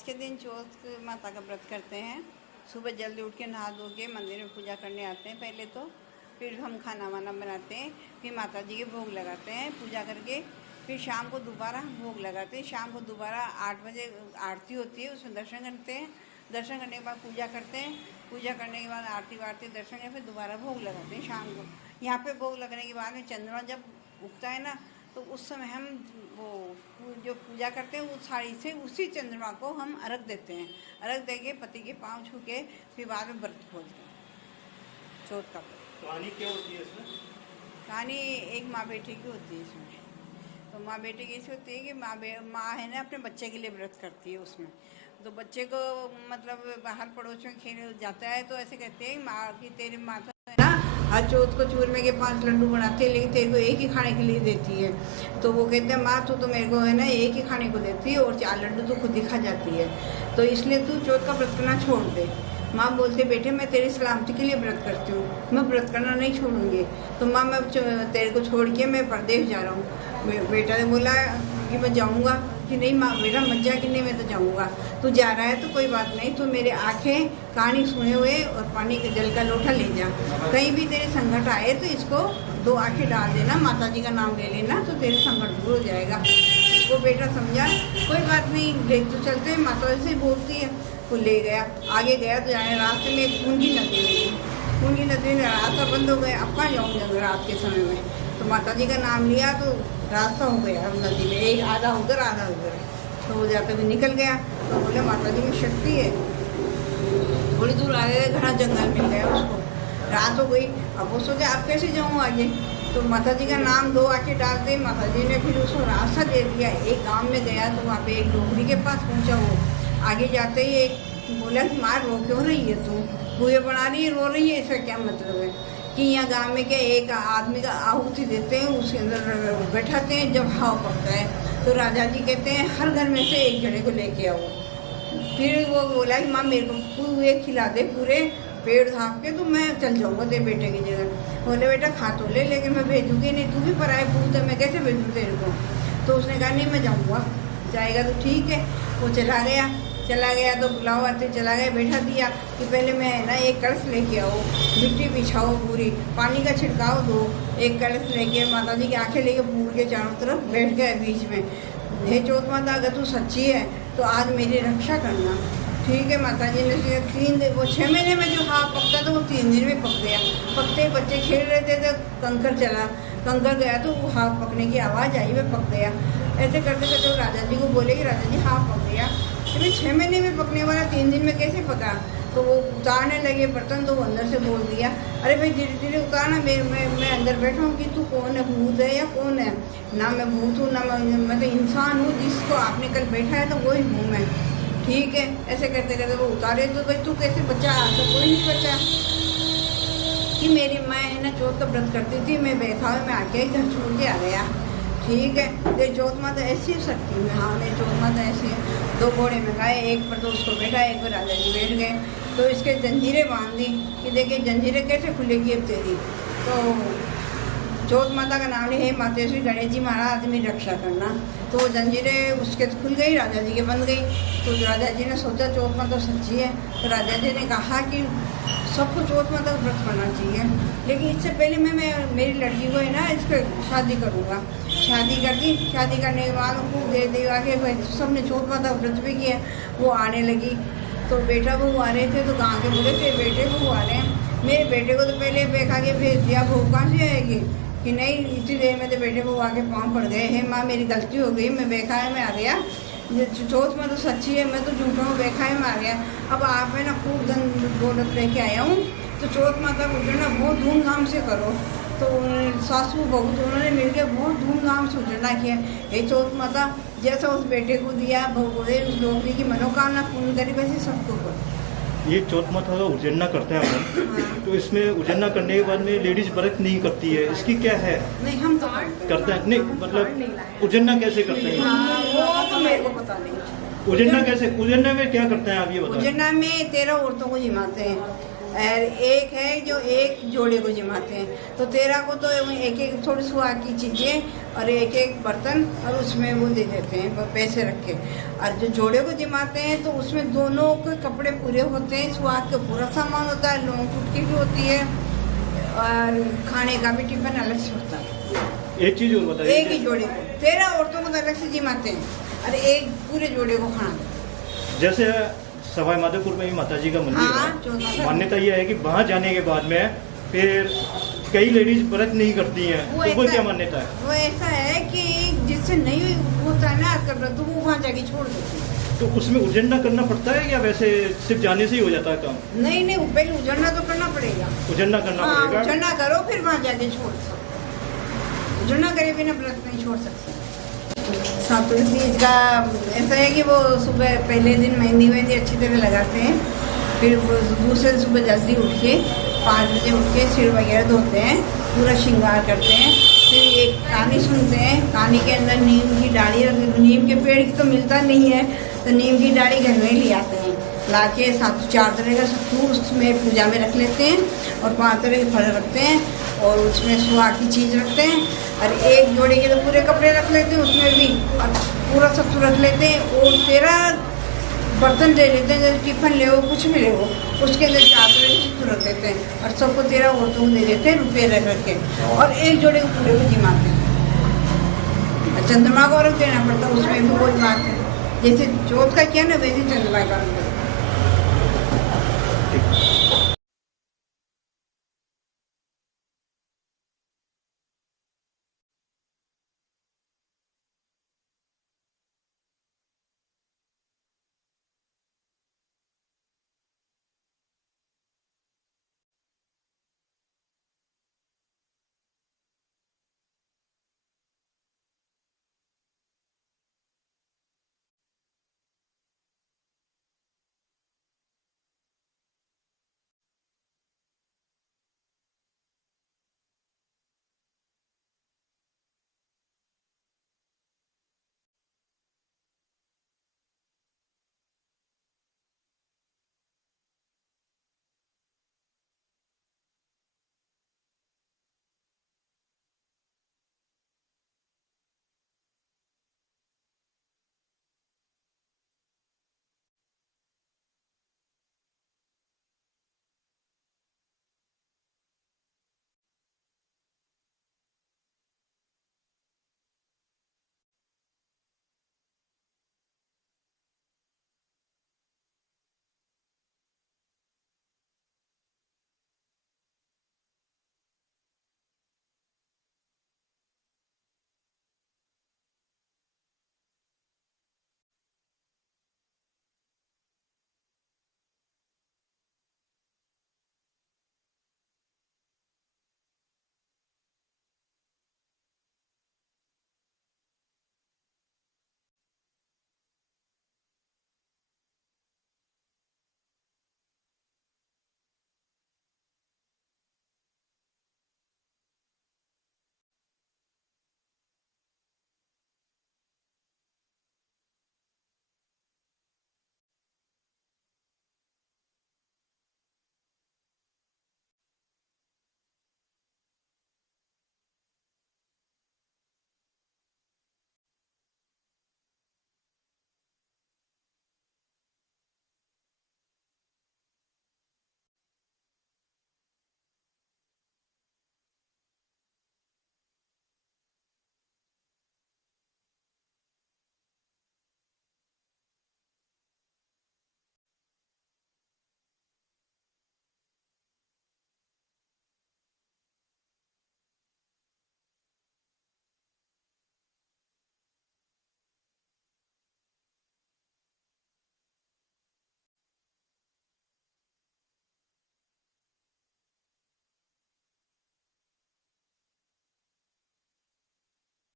आज के दिन चौथ माता का व्रत करते हैं। सुबह जल्दी उठ के नहा धो के मंदिर में पूजा करने आते हैं पहले तो, फिर हम खाना वाना बनाते हैं, फिर माता जी के भोग लगाते हैं पूजा करके। फिर शाम को दोबारा भोग लगाते हैं। शाम को दोबारा 8 बजे आरती होती है, उसमें दर्शन करते हैं। दर्शन करने के बाद पूजा करते हैं। पूजा करने के बाद आरती वारती दर्शन करके फिर दोबारा भोग लगाते हैं शाम को। यहाँ पे भोग लगने के बाद में चंद्रमा जब उगता है ना, तो उस समय हम वो जो पूजा करते हैं उस साड़ी से उसी चंद्रमा को हम अर्घ देते हैं। अर्घ देके पति के पाँव छू के फिर बाद में व्रत खोलते हैं चौथ का। कहानी क्या होती है इसमें? कहानी एक माँ बेटी की होती है इसमें। तो माँ बेटी की ऐसी होती है कि माँ है ना अपने बच्चे के लिए व्रत करती है उसमें। तो बच्चे को मतलब बाहर पड़ोस में खेल जाता है तो ऐसे कहते हैं माँ की तेरी माँ तो है ना हर चौथ को चूरमे के 5 लड्डू बनाती है, लेकिन तेरे को एक ही खाने के लिए देती है। तो वो कहते हैं माँ तू तो मेरे को है ना एक ही खाने को देती है और 4 लड्डू तो खुद ही खा जाती है, तो इसलिए तू चौथ का व्रत करना छोड़ दे। माँ बोलते बेटे मैं तेरी सलामती के लिए व्रत करती हूँ, मैं व्रत करना नहीं छोड़ूंगी। तो माँ मैं तेरे को छोड़ के मैं परदेश जा रहा हूँ। बेटा ने बोला कि मैं जाऊँगा कि नहीं माँ बेटा मत जा कि नहीं मैं तो जाऊँगा। तू जा रहा है तो कोई बात नहीं, तू मेरे आँखें कहानी सुने हुए और पानी के जल का लोटा ले जा। कहीं भी तेरे संकट आए तो इसको 2 आँखें डाल देना, माता जी का नाम ले लेना तो तेरे संकट दूर हो जाएगा। वो बेटा समझा कोई बात नहीं, ले तो चलते माता जी से बोलती है। वो ले गया, आगे गया तो जाने रास्ते में पूंजी नदी मिली। पूंजी नदी में रास्ता बंद हो गया, अब कहाँ जाऊँगी रात के समय में। तो माता जी का नाम लिया तो रास्ता हो गया नदी में, एक आधा उधर आधा उधर। तो वो जाते हुए निकल गया। तो बोले माता जी की शक्ति है। थोड़ी दूर आगे घना जंगल मिल गया उसको, रात हो गई। अब वो सोचे आप कैसे जाऊँ आगे। तो माता जी का नाम 2 आके डालते माता जी ने फिर उसको रास्ता दे दिया। एक गांव में गया तो वहाँ पे एक डोगरी के पास पहुँचा। वो आगे जाते ही एक बोला कि माँ रो क्यों रही है तू, बुए बना रही है, रो रही है, इसका क्या मतलब है। कि यहाँ गांव में क्या एक आदमी का आहुति देते हैं, उसके अंदर बैठाते हैं जब हाव पकता है। तो राजा जी कहते हैं हर घर में से एक जने को लेके आओ। फिर वो बोला कि माँ मेरे को पुए खिला दे, पूरे पेड़ झाँप के, तो मैं चल जाऊँगा तेरे बेटे की जगह। बोले बेटा खा तो ले, लेकिन मैं भेजूँगी नहीं, तू भी पराए भूत है, मैं कैसे भेजूँ तेरे को। तो उसने कहा नहीं मैं जाऊँगा। जाएगा तो ठीक है। वो चला गया तो बुलाओ आते चला गया, बैठा दिया कि पहले मैं ना एक कलश लेके आओ, मिट्टी बिछाओ, पूरी पानी का छिड़काव दो। एक कलश लेके माता जी की आंखें लेके पूर के चारों तरफ बैठ गए बीच में। हे चौथ माता अगर तू सच्ची है तो आज मेरी रक्षा करना। ठीक है। माता जी ने 3 दिन, वो 6 महीने में जो हाथ पकता था वो 3 दिन में पक गया। पकते ही बच्चे खेल रहे थे तो कंकर चला, कंकर गया तो वो हाथ पकने की आवाज़ आई, वह पक गया। ऐसे करते करते वो राजा जी को बोले कि राजा जी हाथ पक गया। अभी 6 महीने में पकने वाला 3 दिन में कैसे पका। तो वो उतारने लगे बर्तन, तो वो अंदर से बोल दिया अरे भाई धीरे धीरे उतारना, मैं अंदर बैठा हूँ कि तू कौन है, भूत है या कौन है। ना मैं भूत हूँ ना मैं तो इंसान हूँ, जिसको आपने कल बैठा है तो वही हूँ मैं। ठीक है। ऐसे करते करते वो उतारे तो भाई तू कैसे बचा, तो कोई नहीं बचा। कि मेरी माँ है ना चौथ का व्रत करती थी, मैं बेखावे में आके घर छोड़ के आ गया। ठीक है। तो चौथ माता ऐसी हो सकती है। हाँ मेरी चौथ माता ऐसी है। 2 घोड़े में गए, एक पर तो उसको बैठा, एक पर राजा जी बैठ गए। तो इसके जंजीरें बांध दी कि देखिए जंजीरें कैसे खुलेगी अब तेरी। तो चौथ माता का नाम लिया, हे मातेश्वरी गणेश जी महाराज मेरी रक्षा करना। तो जंजीरें उसके खुल गई, राजा जी के बंद गई। तो राजा जी ने सोचा चौथ माता सच्ची है। तो राजा जी ने कहा कि सबको चौथ माता का व्रत करना चाहिए, लेकिन इससे पहले मैं मेरी लड़की को है ना इसको शादी करूँगा। शादी कर दी। शादी करने के बाद उनको दे दिया के सबने चौथ माता व्रत भी किया। वो आने लगी तो बेटा बहू आ रहे थे, तो कहाँ के बोले थे बेटे बहू आ रहे हैं। मेरे बेटे को तो पहले बेखा के भेज दिया, बहू कहाँ से आएगी कि नहीं। इतनी देर में तो बेटे बहू आके पाँव पड़ गए हैं। माँ मेरी गलती हो गई, मैं बेखाए में आ गया। चौथ में तो सच्ची है, मैं तो झूठा हूँ, बेखाए में आ गया। अब आप है ना खूब धन दौलत लेके आया हूँ, तो चौथ माता को उजड़ना बहुत धूमधाम से करो। तो सासू बहू दोनों ने मिलकर बहुत धूमधाम से उजड़ना किया। ये चौथ माता जैसा उस बेटे को दिया, बहू ने उस डोगरी की मनोकामना पूर्ण करी, वैसे सबको करो। ये चौथ माता का उजड़ना करते हैं हम। हाँ। तो इसमें उजड़ना करने के बाद में लेडीज व्रत नहीं करती है, इसकी क्या है? नहीं हम तो करते हैं। नहीं मतलब उजड़ना कैसे करते हैं? हाँ, वो तो मेरे को पता नहीं। उजड़ना कैसे, उजड़ने में क्या करते हैं आप ये बताओ? उजड़ना में 13 औरतों को जिमाते हैं। और एक है जो एक जोड़े को जिमाते हैं, तो 13 को तो एक एक थोड़ी सुहाग की चीज़ें और एक एक बर्तन और उसमें वो दे देते हैं पैसे रख के। और जो जोड़े को जिमाते हैं तो उसमें दोनों के कपड़े पूरे होते हैं, सुहाग का पूरा सामान होता है, लौंग फुटकी भी होती है और खाने का भी टिफिन अलग से होता है। एक चीज और बताइए, एक ही जोड़े को 13 औरतों को अलग से जिमाते हैं और एक पूरे जोड़े को खाना देते हैं। जैसे सवाई माधोपुर में ही माता जी का मंदिर हाँ, है, 14 का। मान्यता यह है कि वहाँ जाने के बाद में फिर कई लेडीज व्रत नहीं करती हैं, वो तो वो ऐसा क्या है- मान्यता है? वो ऐसा है कि जिससे नहीं होता है ना कर तो वो वहाँ जाके छोड़ देते हैं। तो उसमें उजड़ना करना पड़ता है या वैसे सिर्फ जाने से ही हो जाता है काम? नहीं नहीं, पहले उजड़ना तो करना पड़ेगा। उजड़ना करना हाँ, पड़ेगा। उजड़ना करो फिर वहाँ जाके छोड़ सकते। उजड़ना करे बिना व्रत नहीं छोड़ सकते। सातुर तीज का ऐसा है कि वो सुबह पहले दिन मेहंदी अच्छी तरह लगाते हैं, फिर वो दूसरे दिन सुबह जल्दी उठ के 5 बजे उठ के सिर वगैरह धोते हैं, पूरा श्रृंगार करते हैं, फिर एक कहानी सुनते हैं। कहानी के अंदर नीम की डाली, नीम के पेड़ की तो मिलता नहीं है तो नीम की डाली घर में ले आते हैं, ला के 4 तरह का सत्तू उसमें पूजा में रख लेते हैं और 5 तरह के फल रखते हैं और उसमें सुहाग की चीज़ रखते हैं और एक जोड़े के तो पूरे कपड़े रख लेते हैं उसमें भी और पूरा सत्तू रख लेते हैं और 13 बर्तन ले लेते हैं, जैसे टिफिन ले हो कुछ भी ले हो, उसके अंदर 4 तरह के सत्तू रख देते हैं और सबको 13 औरतों को दे देते हैं रुपये रख रख के और एक जोड़े को पूरे को जिमाते हैं। और चंद्रमा को रख देना पड़ता है, उसमें भी कोई बात है, जैसे जोत का किया ना वैसे चंद्रमा का रख देते हैं।